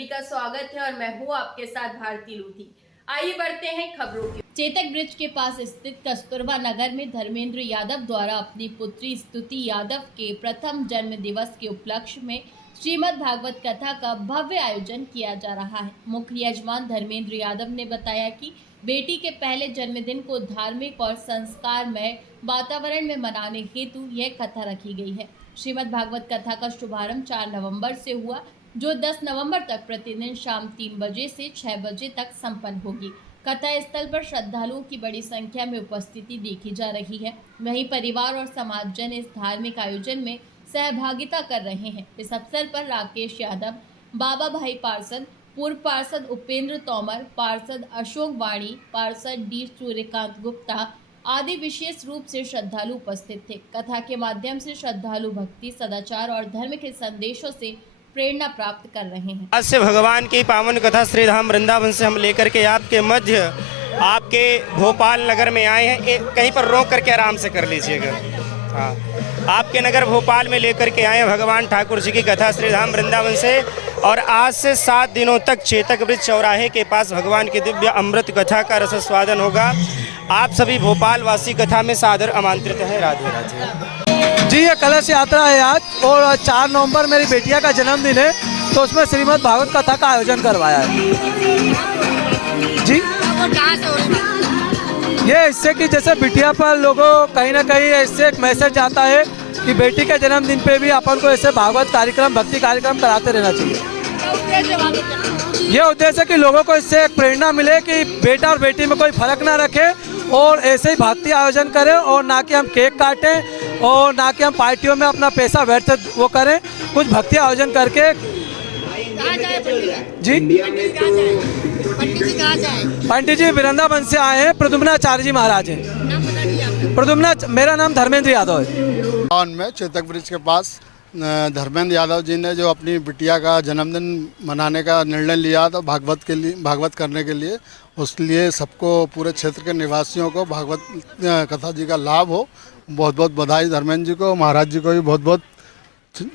सभी का स्वागत है और मैं हूँ आपके साथ भारती लूथी। आइए बढ़ते हैं खबरों की। चेतक ब्रिज के पास स्थित कस्तूरबा नगर में धर्मेंद्र यादव द्वारा अपनी पुत्री स्तुति यादव के प्रथम जन्म दिवस के उपलक्ष्य में श्रीमद् भागवत कथा का भव्य आयोजन किया जा रहा है। मुख्य यजमान धर्मेंद्र यादव ने बताया कि बेटी के पहले जन्मदिन को धार्मिक और संस्कारमय वातावरण में मनाने हेतु यह कथा रखी गई है। श्रीमद् भागवत कथा का शुभारंभ 4 नवंबर से हुआ, जो 10 नवंबर तक प्रतिदिन शाम 3 बजे से 6 बजे तक संपन्न होगी। कथा स्थल पर श्रद्धालुओं की बड़ी संख्या में उपस्थिति देखी जा रही है। वहीं परिवार और समाजजन इस धार्मिक आयोजन में सहभागिता कर रहे हैं। इस अवसर पर राकेश यादव, बाबा भाई पार्षद, पूर्व पार्षद उपेंद्र तोमर, पार्षद अशोक वाणी, पार्षद डी सूर्यकांत गुप्ता आदि विशेष रूप से श्रद्धालु उपस्थित थे। कथा के माध्यम से श्रद्धालु भक्ति, सदाचार और धर्म के संदेशों से प्रेरणा प्राप्त कर रहे हैं। आज से भगवान की पावन कथा श्री धाम वृंदावन से हम लेकर के आपके मध्य आपके भोपाल नगर में आए हैं। कहीं पर रोक करके आराम से कर लीजिएगा। हाँ, आपके नगर भोपाल में लेकर के आए हैं भगवान ठाकुर जी की कथा श्री धाम वृंदावन से। और आज से 7 दिनों तक चेतक ब्रिज चौराहे के पास भगवान की दिव्य अमृत कथा का रसस्वादन होगा। आप सभी भोपाल वासी कथा में सादर आमंत्रित हैं। राधे राधे। जी, ये कलश यात्रा है आज और 4 नवंबर मेरी बेटिया का जन्मदिन है, तो उसमें श्रीमद् भागवत कथा का आयोजन करवाया है। जी, ये इससे कि जैसे बिटिया पर लोगों कहीं ना कहीं इससे एक मैसेज आता है कि बेटी के जन्मदिन पे भी अपन को ऐसे भागवत कार्यक्रम, भक्ति कार्यक्रम कराते रहना चाहिए। ये उद्देश्य है कि लोगों को इससे एक प्रेरणा मिले कि बेटा और बेटी में कोई फर्क ना रखे और ऐसे ही भक्ति आयोजन करें, और ना कि हम केक काटें और ना कि हम पार्टियों में अपना पैसा व्यर्थ वो करें। कुछ भक्ति आयोजन करके। जी, पंडित जी वृंदावन से आए हैं, प्रद्युम्नाचार्य जी महाराज हैं। मेरा नाम धर्मेंद्र यादव है। में चेतक ब्रिज के पास धर्मेंद्र यादव जी ने जो अपनी बिटिया का जन्मदिन मनाने का निर्णय लिया था भागवत करने के लिए, उसलिए सबको, पूरे क्षेत्र के निवासियों को भागवत कथा जी का लाभ हो। बहुत बहुत बधाई धर्मेंद्र जी को, महाराज जी को भी बहुत बहुत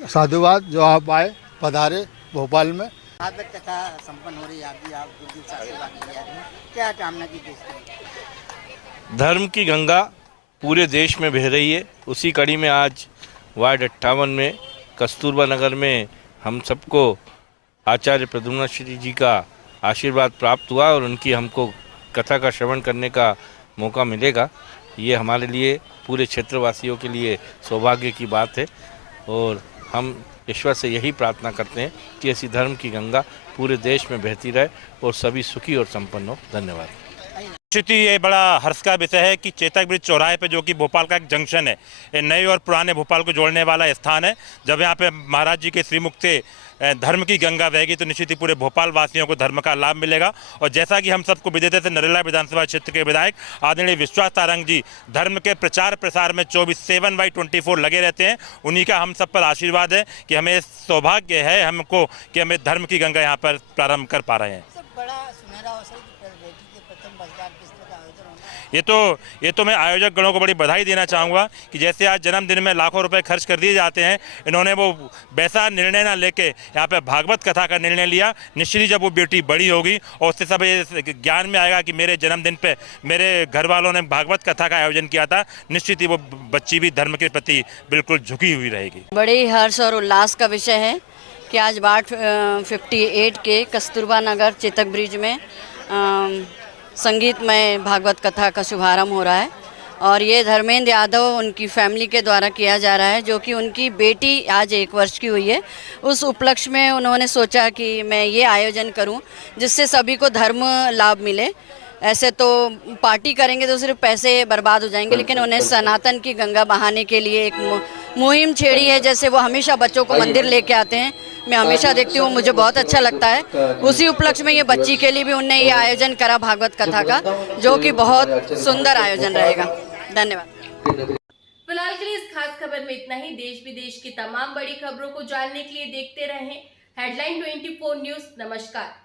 साधुवाद जो आप आए, पधारे भोपाल में। भागवत कथा संपन्न हो रही है, आप क्या कामना की? धर्म की गंगा पूरे देश में बह रही है। उसी कड़ी में आज वार्ड 58 में कस्तूरबा नगर में हम सबको आचार्य प्रद्युम्नाचार्य जी का आशीर्वाद प्राप्त हुआ और उनकी हमको कथा का श्रवण करने का मौका मिलेगा। ये हमारे लिए, पूरे क्षेत्रवासियों के लिए सौभाग्य की बात है और हम ईश्वर से यही प्रार्थना करते हैं कि ऐसी धर्म की गंगा पूरे देश में बहती रहे और सभी सुखी और संपन्न हो। धन्यवाद। ये बड़ा हर्ष का विषय है कि चेतक ब्रिज चौराहे पे, जो कि भोपाल का एक जंक्शन है, ये नए और पुराने भोपाल को जोड़ने वाला स्थान है। जब यहाँ पे महाराज जी के श्रीमुख से धर्म की गंगा बहेगी तो निश्चित ही पूरे भोपाल वासियों को धर्म का लाभ मिलेगा। और जैसा कि हम सबको विदित थे, नरेला विधानसभा क्षेत्र के विधायक आदरणीय विश्वास तारंग जी धर्म के प्रचार प्रसार में 7/24 लगे रहते हैं। उन्हीं का हम सब पर आशीर्वाद है कि हमें सौभाग्य है हमको कि हमें धर्म की गंगा यहाँ पर प्रारंभ कर पा रहे हैं। ये तो मैं आयोजक गणों को बड़ी बधाई देना चाहूँगा कि जैसे आज जन्मदिन में लाखों रुपए खर्च कर दिए जाते हैं, इन्होंने वो वैसा निर्णय ना लेके यहाँ पे भागवत कथा का निर्णय लिया। निश्चित ही जब वो बेटी बड़ी होगी और उससे सब ये ज्ञान में आएगा कि मेरे जन्मदिन पे मेरे घर वालों ने भागवत कथा का आयोजन किया था, निश्चित ही वो बच्ची भी धर्म के प्रति बिल्कुल झुकी हुई रहेगी। बड़े हर्ष और उल्लास का विषय है कि आज वार्ड 58 के कस्तूरबा नगर चेतक ब्रिज में संगीतमय भागवत कथा का शुभारंभ हो रहा है और ये धर्मेंद्र यादव उनकी फैमिली के द्वारा किया जा रहा है, जो कि उनकी बेटी आज 1 वर्ष की हुई है। उस उपलक्ष्य में उन्होंने सोचा कि मैं ये आयोजन करूं जिससे सभी को धर्म लाभ मिले। ऐसे तो पार्टी करेंगे तो सिर्फ पैसे बर्बाद हो जाएंगे, लेकिन उन्हें सनातन की गंगा बहाने के लिए एक मुहिम छेड़ी है। जैसे वो हमेशा बच्चों को मंदिर लेके आते हैं, मैं हमेशा देखती हूँ, मुझे बहुत अच्छा लगता है। उसी उपलक्ष्य में ये बच्ची के लिए भी उनने ये आयोजन करा भागवत कथा का, जो कि बहुत सुंदर आयोजन रहेगा। धन्यवाद। फिलहाल के लिए इस खास खबर में इतना ही। देश विदेश की तमाम बड़ी खबरों को जानने के लिए देखते रहें हेडलाइन 24 न्यूज। नमस्कार।